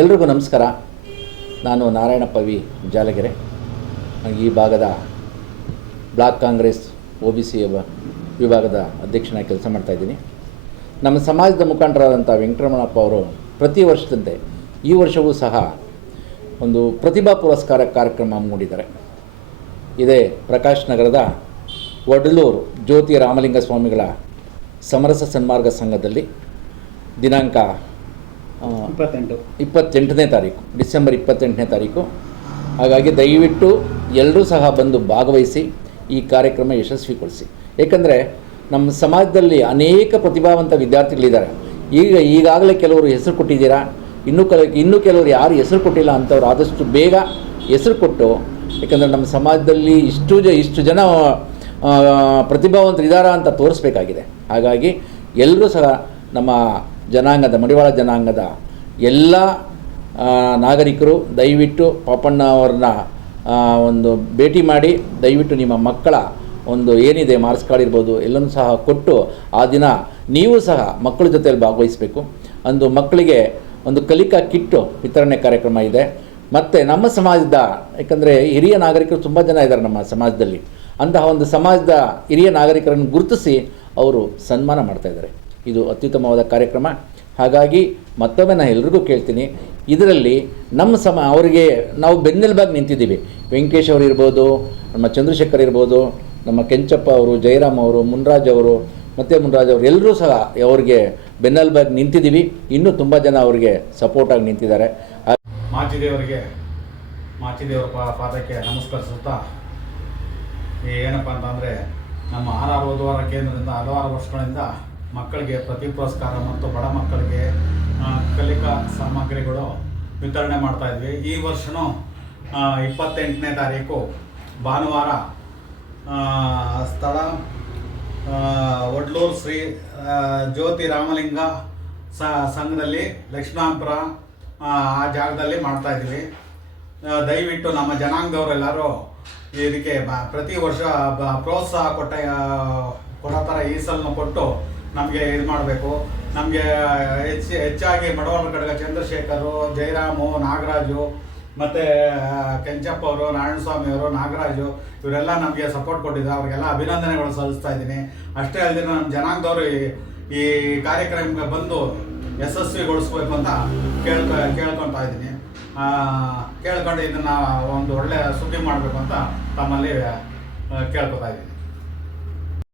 ಎಲ್ರಿಗೂ ನಮಸ್ಕಾರ. ನಾನು ನಾರಾಯಣಪ್ಪ ವಿ ಜಾಲಗೆರೆ. ಈ ಭಾಗದ block Congress O B C ವಿಭಾಗದ ಅಧ್ಯಕ್ಷನಾಗಿ ಕೆಲಸ ಮಾಡ್ತಾಯಿದ್ದೀನಿ ನಮ್ಮ ಸಮಾಜದ ಮುಖಂಡರಾದಂಥ ವೆಂಕಟರಮಣಪ್ಪ ಅವರು ಪ್ರತಿ ವರ್ಷದಂತೆ ಈ ವರ್ಷವೂ ಸಹ ಒಂದು ಪ್ರತಿಭಾ ಪುರಸ್ಕಾರ ಕಾರ್ಯಕ್ರಮ ಮೂಡಿದ್ದಾರೆ ಇದೇ ಪ್ರಕಾಶ್ ನಗರದ ವಡಲೂರು ಜ್ಯೋತಿ ರಾಮಲಿಂಗ ಸ್ವಾಮಿಗಳ ಸಮರಸ ಸನ್ಮಾರ್ಗ ಸಂಘದಲ್ಲಿ ದಿನಾಂಕ ಇಪ್ಪತ್ತೆಂಟು. ಇಪ್ಪತ್ತೆಂಟನೇ ತಾರೀಕು ಡಿಸೆಂಬರ್ ಇಪ್ಪತ್ತೆಂಟನೇ ತಾರೀಕು. ಹಾಗಾಗಿ ದಯವಿಟ್ಟು ಎಲ್ಲರೂ ಸಹ ಬಂದು ಭಾಗವಹಿಸಿ ಈ ಕಾರ್ಯಕ್ರಮ ಯಶಸ್ವಿಗೊಳಿಸಿ. ಏಕೆಂದರೆ ನಮ್ಮ ಸಮಾಜದಲ್ಲಿ ಅನೇಕ ಪ್ರತಿಭಾವಂತ ವಿದ್ಯಾರ್ಥಿಗಳಿದ್ದಾರೆ. ಈಗ ಈಗಾಗಲೇ ಕೆಲವರು ಹೆಸರು ಕೊಟ್ಟಿದ್ದೀರಾ? ಇನ್ನೂ ಕೆಲ ಇನ್ನೂ ಕೆಲವರು ಯಾರು ಹೆಸರು ಕೊಟ್ಟಿಲ್ಲ ಅಂಥವ್ರು ಆದಷ್ಟು ಬೇಗ ಹೆಸರು ಕೊಟ್ಟು ಏಕೆಂದರೆ ನಮ್ಮ ಸಮಾಜದಲ್ಲಿ ಇಷ್ಟು ಜ ಇಷ್ಟು ಜನ ಪ್ರತಿಭಾವಂತರಿದ್ದಾರಾ ಪ್ರತಿಭಾವಂತರು ಅಂತ ತೋರಿಸ್ಬೇಕಾಗಿದೆ. ಹಾಗಾಗಿ ಎಲ್ಲರೂ ಸಹ ನಮ್ಮ ಜನಾಂಗದ, ಮಡಿವಾಳ ಜನಾಂಗದ ಎಲ್ಲ ನಾಗರಿಕರು ದಯವಿಟ್ಟು ಪಾಪಣ್ಣ ಅವ್ರನ್ನ ಒಂದು ಭೇಟಿ ಮಾಡಿ, ದಯವಿಟ್ಟು ನಿಮ್ಮ ಮಕ್ಕಳ ಒಂದು ಏನಿದೆ ಮಾರ್ಕ್ಸ್ ಕಾರ್ಡ್ ಇರ್ಬೋದು, ಎಲ್ಲನೂ ಸಹ ಕೊಟ್ಟು ಆ ದಿನ ನೀವು ಸಹ ಮಕ್ಕಳ ಜೊತೆಯಲ್ಲಿ ಭಾಗವಹಿಸಬೇಕು. ಅಂದು ಮಕ್ಕಳಿಗೆ ಒಂದು ಕಲಿಕಾ ಕಿಟ್ಟು ವಿತರಣೆ ಕಾರ್ಯಕ್ರಮ ಇದೆ. ಮತ್ತು ನಮ್ಮ ಸಮಾಜದ, ಯಾಕಂದರೆ ಹಿರಿಯ ನಾಗರಿಕರು ತುಂಬ ಜನ ಇದ್ದಾರೆ ನಮ್ಮ ಸಮಾಜದಲ್ಲಿ. ಅಂತಹ ಒಂದು ಸಮಾಜದ ಹಿರಿಯ ನಾಗರಿಕರನ್ನು ಗುರುತಿಸಿ ಅವರು ಸನ್ಮಾನ ಮಾಡ್ತಾ ಇದ್ದಾರೆ. ಇದು ಅತ್ಯುತ್ತಮವಾದ ಕಾರ್ಯಕ್ರಮ. ಹಾಗಾಗಿ ಮತ್ತೊಮ್ಮೆ ನಾನು ಎಲ್ರಿಗೂ ಕೇಳ್ತೀನಿ, ಇದರಲ್ಲಿ ನಮ್ಮ ಸಮ, ಅವರಿಗೆ ನಾವು ಬೆನ್ನೆಲುಬಾಗಿ ನಿಂತಿದ್ದೀವಿ. ವೆಂಕಟೇಶ್ ಅವರು ಇರ್ಬೋದು, ನಮ್ಮ ಚಂದ್ರಶೇಖರ್ ಇರ್ಬೋದು, ನಮ್ಮ ಕೆಂಚಪ್ಪ ಅವರು ಜಯರಾಮ್ ಅವರು, ಮುನ್ರಾಜ್ ಅವರು, ಮತ್ತು ಮುನ್ರಾಜ್ ಅವರು ಎಲ್ಲರೂ ಸಹ ಅವ್ರಿಗೆ ಬೆನ್ನೆಲುಬಾಗಿ ನಿಂತಿದ್ದೀವಿ. ಇನ್ನೂ ತುಂಬ ಜನ ಅವರಿಗೆ ಸಪೋರ್ಟಾಗಿ ನಿಂತಿದ್ದಾರೆ. ಮಾಚಿದೇವರಿಗೆ ಮಾಚಿದೇವರ ಪಾದಕ್ಕೆ ನಮಸ್ಕರಿಸುತ್ತಾ ಏನಪ್ಪ ಅಂತಂದರೆ, ನಮ್ಮ ಆಹಾರ ಓದುವಾರ ಕೇಂದ್ರದಿಂದ ಹಲವಾರು ವರ್ಷಗಳಿಂದ ಮಕ್ಕಳಿಗೆ ಪ್ರತಿ ಪುರಸ್ಕಾರ ಮತ್ತು ಬಡ ಮಕ್ಕಳಿಗೆ ಕಲಿಕಾ ಸಾಮಗ್ರಿಗಳು ವಿತರಣೆ ಮಾಡ್ತಾ ಇದ್ವಿ. ಈ ವರ್ಷವೂ ಇಪ್ಪತ್ತೆಂಟನೇ ತಾರೀಕು ಭಾನುವಾರ ಸ್ಥಳ ಒಡ್ಲೂರು ಶ್ರೀ ಜ್ಯೋತಿ ರಾಮಲಿಂಗ ಸಂಘದಲ್ಲಿ ಲಕ್ಷ್ಮಣಾಪುರ ಆ ಜಾಗದಲ್ಲಿ ಮಾಡ್ತಾ ಇದ್ವಿ. ದಯವಿಟ್ಟು ನಮ್ಮ ಜನಾಂಗದವರೆಲ್ಲರೂ ಇದಕ್ಕೆ ಪ್ರತಿ ವರ್ಷ ಪ್ರೋತ್ಸಾಹ ಕೊಟ್ಟ ಕೊಡೋ ಥರ ಈ ಕೊಟ್ಟು ನಮಗೆ ಇದು ಮಾಡಬೇಕು. ನಮಗೆ ಹೆಚ್ಚು ಹೆಚ್ಚಾಗಿ ಮಡವಾಳ ಕಡಗ ಚಂದ್ರಶೇಖರು ಜಯರಾಮು ನಾಗರಾಜು, ಮತ್ತು ಕೆಂಚಪ್ಪ ಅವರು, ನಾರಾಯಣಸ್ವಾಮಿ ಅವರು, ನಾಗರಾಜು, ಇವರೆಲ್ಲ ನಮಗೆ ಸಪೋರ್ಟ್ ಕೊಟ್ಟಿದ್ದಾರೆ. ಅವ್ರಿಗೆಲ್ಲ ಅಭಿನಂದನೆಗಳು ಸಲ್ಲಿಸ್ತಾ ಇದ್ದೀನಿ. ಅಷ್ಟೇ ಅಲ್ಲದೆ ನಮ್ಮ ಜನಾಂಗದವರು ಈ- ಕಾರ್ಯಕ್ರಮಕ್ಕೆ ಬಂದು ಯಶಸ್ವಿಗೊಳಿಸ್ಬೇಕು ಅಂತ ಕೇಳ್ಕೊ, ಕೇಳ್ಕೊತಾ ಇದ್ದೀನಿ. ಕೇಳ್ಕೊಂಡು ಇದನ್ನು ಒಂದು ಒಳ್ಳೆಯ ಸುದ್ದಿ ಮಾಡಬೇಕು ಅಂತ ತಮ್ಮಲ್ಲಿ ಕೇಳ್ಕೊತಾ ಇದ್ದೀನಿ.